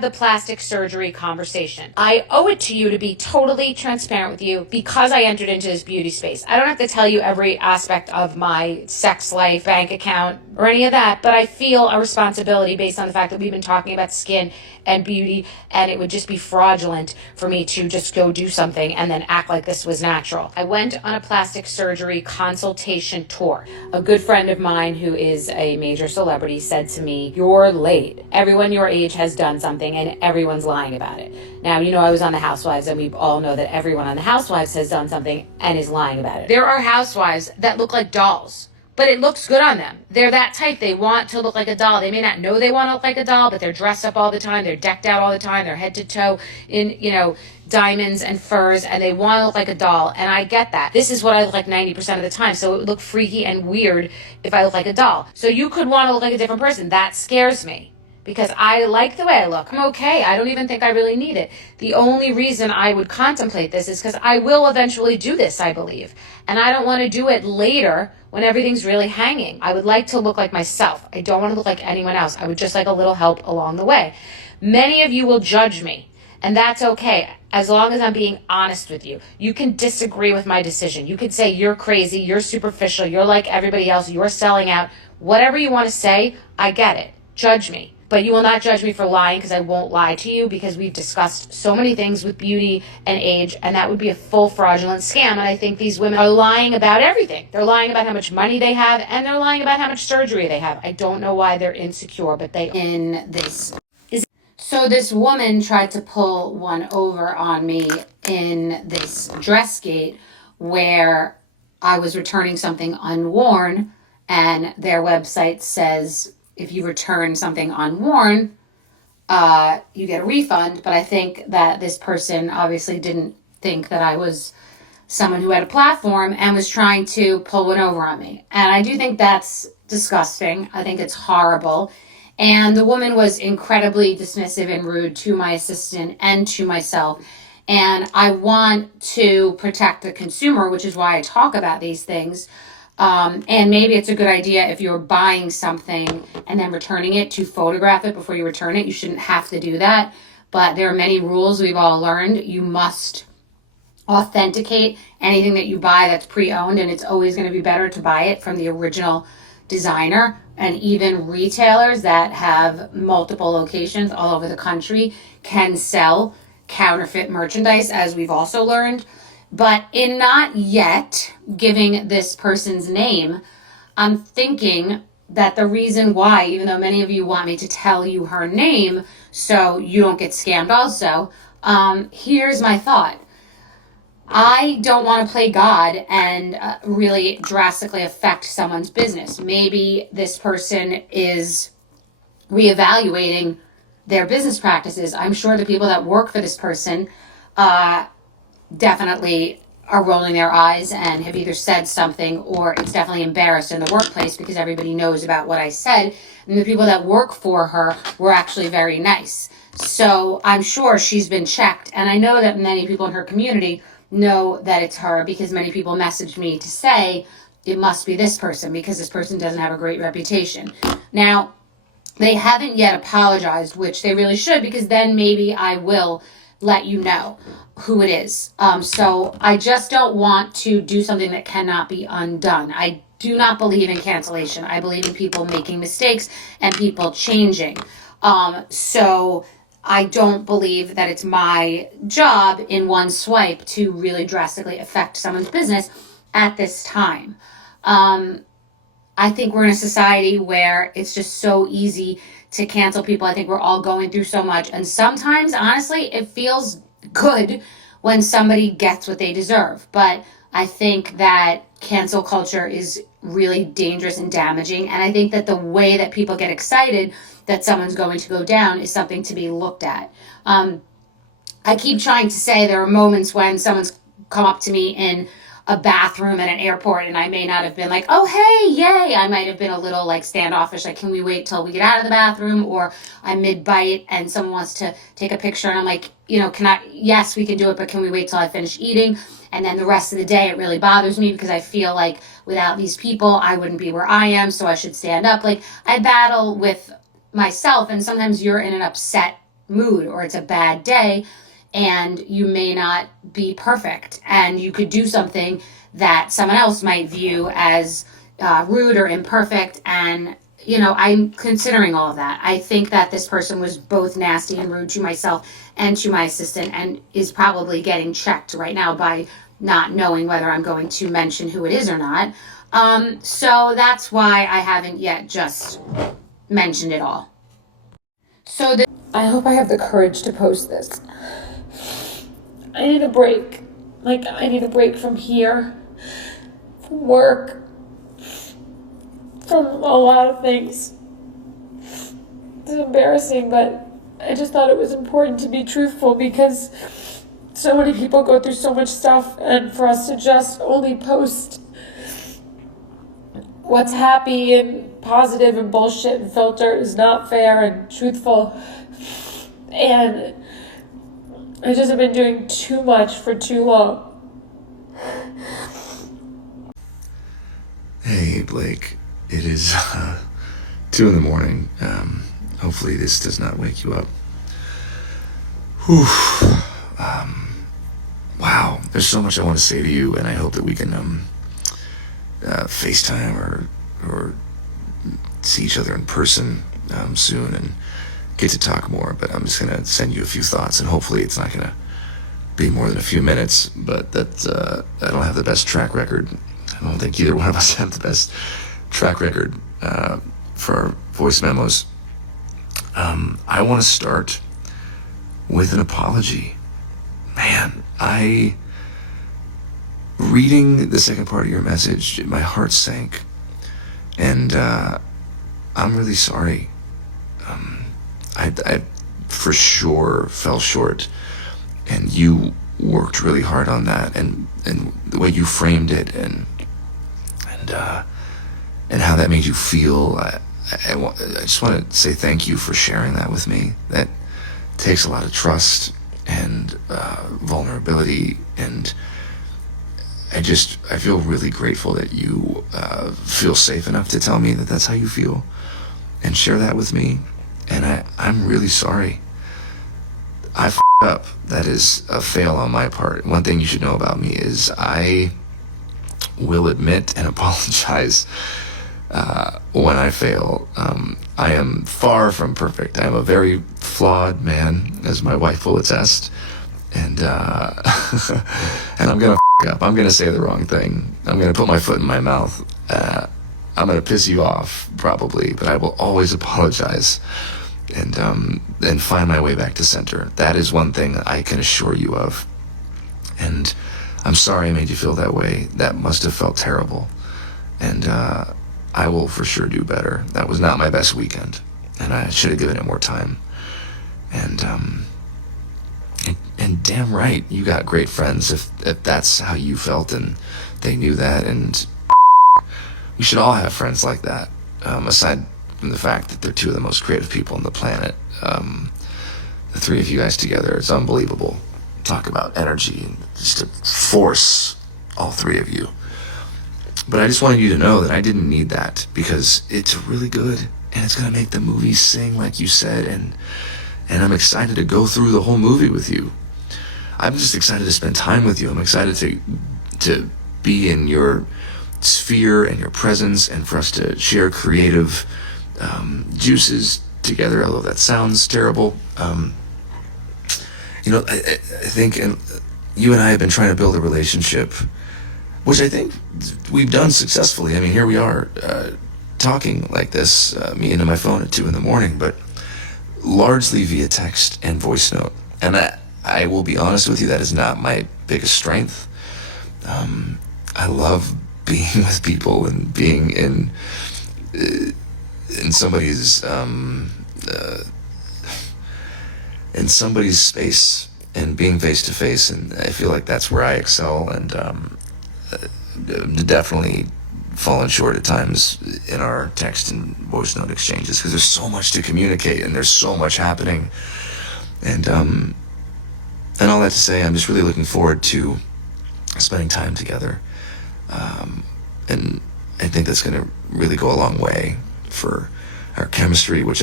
the plastic surgery conversation. I owe it to you to be totally transparent with you because I entered into this beauty space. I don't have to tell you every aspect of my sex life, bank account, or any of that, but I feel a responsibility based on the fact that we've been talking about skin and beauty, and it would just be fraudulent for me to just go do something and then act like this was natural. I went on a plastic surgery consultation tour. A good friend of mine who is a major celebrity said to me, "You're late. Everyone your age has done something and everyone's lying about it." Now, I was on the Housewives, and we all know that everyone on the Housewives has done something and is lying about it. There are housewives that look like dolls, but it looks good on them. They're that type. They want to look like a doll. They may not know they want to look like a doll, but they're dressed up all the time. They're decked out all the time. They're head to toe in, diamonds and furs, and they want to look like a doll. And I get that. This is what I look like 90% of the time. So it would look freaky and weird if I look like a doll. So you could want to look like a different person. That scares me, because I like the way I look. I'm okay. I don't even think I really need it. The only reason I would contemplate this is because I will eventually do this, I believe. And I don't want to do it later when everything's really hanging. I would like to look like myself. I don't want to look like anyone else. I would just like a little help along the way. Many of you will judge me, and that's okay, as long as I'm being honest with you. You can disagree with my decision. You could say you're crazy, you're superficial, you're like everybody else, you're selling out. Whatever you want to say, I get it. Judge me. But you will not judge me for lying, because I won't lie to you, because we've discussed so many things with beauty and age, and that would be a full fraudulent scam. And I think these women are lying about everything. They're lying about how much money they have, and they're lying about how much surgery they have. I don't know why they're insecure, but they in this. So this woman tried to pull one over on me in this dress gate where I was returning something unworn, and their website says if you return something unworn, you get a refund. But I think that this person obviously didn't think that I was someone who had a platform and was trying to pull one over on me. And I do think that's disgusting. I think it's horrible. And the woman was incredibly dismissive and rude to my assistant and to myself. And I want to protect the consumer, which is why I talk about these things. And maybe it's a good idea, if you're buying something and then returning it, to photograph it before you return it. You shouldn't have to do that. But there are many rules we've all learned. You must authenticate anything that you buy that's pre-owned, and it's always going to be better to buy it from the original designer. And even retailers that have multiple locations all over the country can sell counterfeit merchandise, as we've also learned. But in not yet giving this person's name, I'm thinking that the reason why, even though many of you want me to tell you her name so you don't get scammed also, here's my thought. I don't want to play God and really drastically affect someone's business. Maybe this person is reevaluating their business practices. I'm sure the people that work for this person definitely are rolling their eyes and have either said something, or it's definitely embarrassed in the workplace because everybody knows about what I said. And the people that work for her were actually very nice. So I'm sure she's been checked. And I know that many people in her community know that it's her, because many people messaged me to say it must be this person because this person doesn't have a great reputation. Now, they haven't yet apologized, which they really should, because then maybe I will let you know who it is. So I just don't want to do something that cannot be undone. I do not believe in cancellation. I believe in people making mistakes and people changing. So I don't believe that it's my job in one swipe to really drastically affect someone's business at this time. I think we're in a society where it's just so easy to cancel people. I think we're all going through so much. And sometimes, honestly, it feels good when somebody gets what they deserve. But I think that cancel culture is really dangerous and damaging. And I think that the way that people get excited that someone's going to go down is something to be looked at. I keep trying to say there are moments when someone's come up to me in a bathroom at an airport, and I may not have been like, oh, hey, yay. I might have been a little like standoffish, like, can we wait till we get out of the bathroom? Or I'm mid-bite and someone wants to take a picture, and I'm like, yes, we can do it, but can we wait till I finish eating? And then the rest of the day, it really bothers me because I feel like without these people, I wouldn't be where I am, so I should stand up. Like, I battle with myself, and sometimes you're in an upset mood or it's a bad day, and you may not be perfect, and you could do something that someone else might view as rude or imperfect. And I'm considering all of that. I think that this person was both nasty and rude to myself and to my assistant, and is probably getting checked right now by not knowing whether I'm going to mention who it is or not. So that's why I haven't yet just mentioned it all. So I hope I have the courage to post this. I need a break. I need a break from here, from work, from a lot of things. It's embarrassing, but I just thought it was important to be truthful, because so many people go through so much stuff, and for us to just only post what's happy and positive and bullshit and filter is not fair and truthful. And I just have been doing too much for too long. Hey, Blake. It is 2 a.m. Hopefully this does not wake you up. Whew. Wow. There's so much I want to say to you, and I hope that we can FaceTime or see each other in person soon and get to talk more. But I'm just going to send you a few thoughts, and hopefully it's not going to be more than a few minutes. But I don't have the best track record. I don't think either one of us have the best track record for voice memos. I want to start with an apology. Man, reading the second part of your message, my heart sank. And I'm really sorry. I for sure fell short, and you worked really hard on that, and the way you framed it, and how that made you feel. I just want to say thank you for sharing that with me. That takes a lot of trust and vulnerability, and I feel really grateful that you feel safe enough to tell me that that's how you feel and share that with me. And I'm really sorry. I f***ed up. That is a fail on my part. One thing you should know about me is I will admit and apologize when I fail. I am far from perfect. I am a very flawed man, as my wife will attest. And and I'm gonna f*** up. I'm gonna say the wrong thing. I'm gonna put my foot in my mouth. I'm gonna piss you off, probably, but I will always apologize and find my way back to center. That is one thing that I can assure you of. And I'm sorry I made you feel that way. That must have felt terrible. And I will for sure do better. That was not my best weekend, and I should have given it more time. And damn right, you got great friends if that's how you felt and they knew that. And we should all have friends like that, aside from the fact that they're two of the most creative people on the planet. The three of you guys together, it's unbelievable. Talk about energy and just a force, all three of you. But I just wanted you to know that I didn't need that, because it's really good, and it's going to make the movie sing like you said, and I'm excited to go through the whole movie with you. I'm just excited to spend time with you. I'm excited to be in your sphere and your presence, and for us to share creative juices together, although that sounds terrible. I think you and I have been trying to build a relationship, which I think we've done successfully. I mean, here we are talking like this, me into my phone at 2 a.m, but largely via text and voice note. And I will be honest with you, that is not my biggest strength. I love being with people and being in somebody's space and being face to face, and I feel like that's where I excel, and definitely fallen short at times in our text and voice note exchanges, because there's so much to communicate and there's so much happening, and all that to say, I'm just really looking forward to spending time together, and I think that's going to really go a long way for our chemistry, which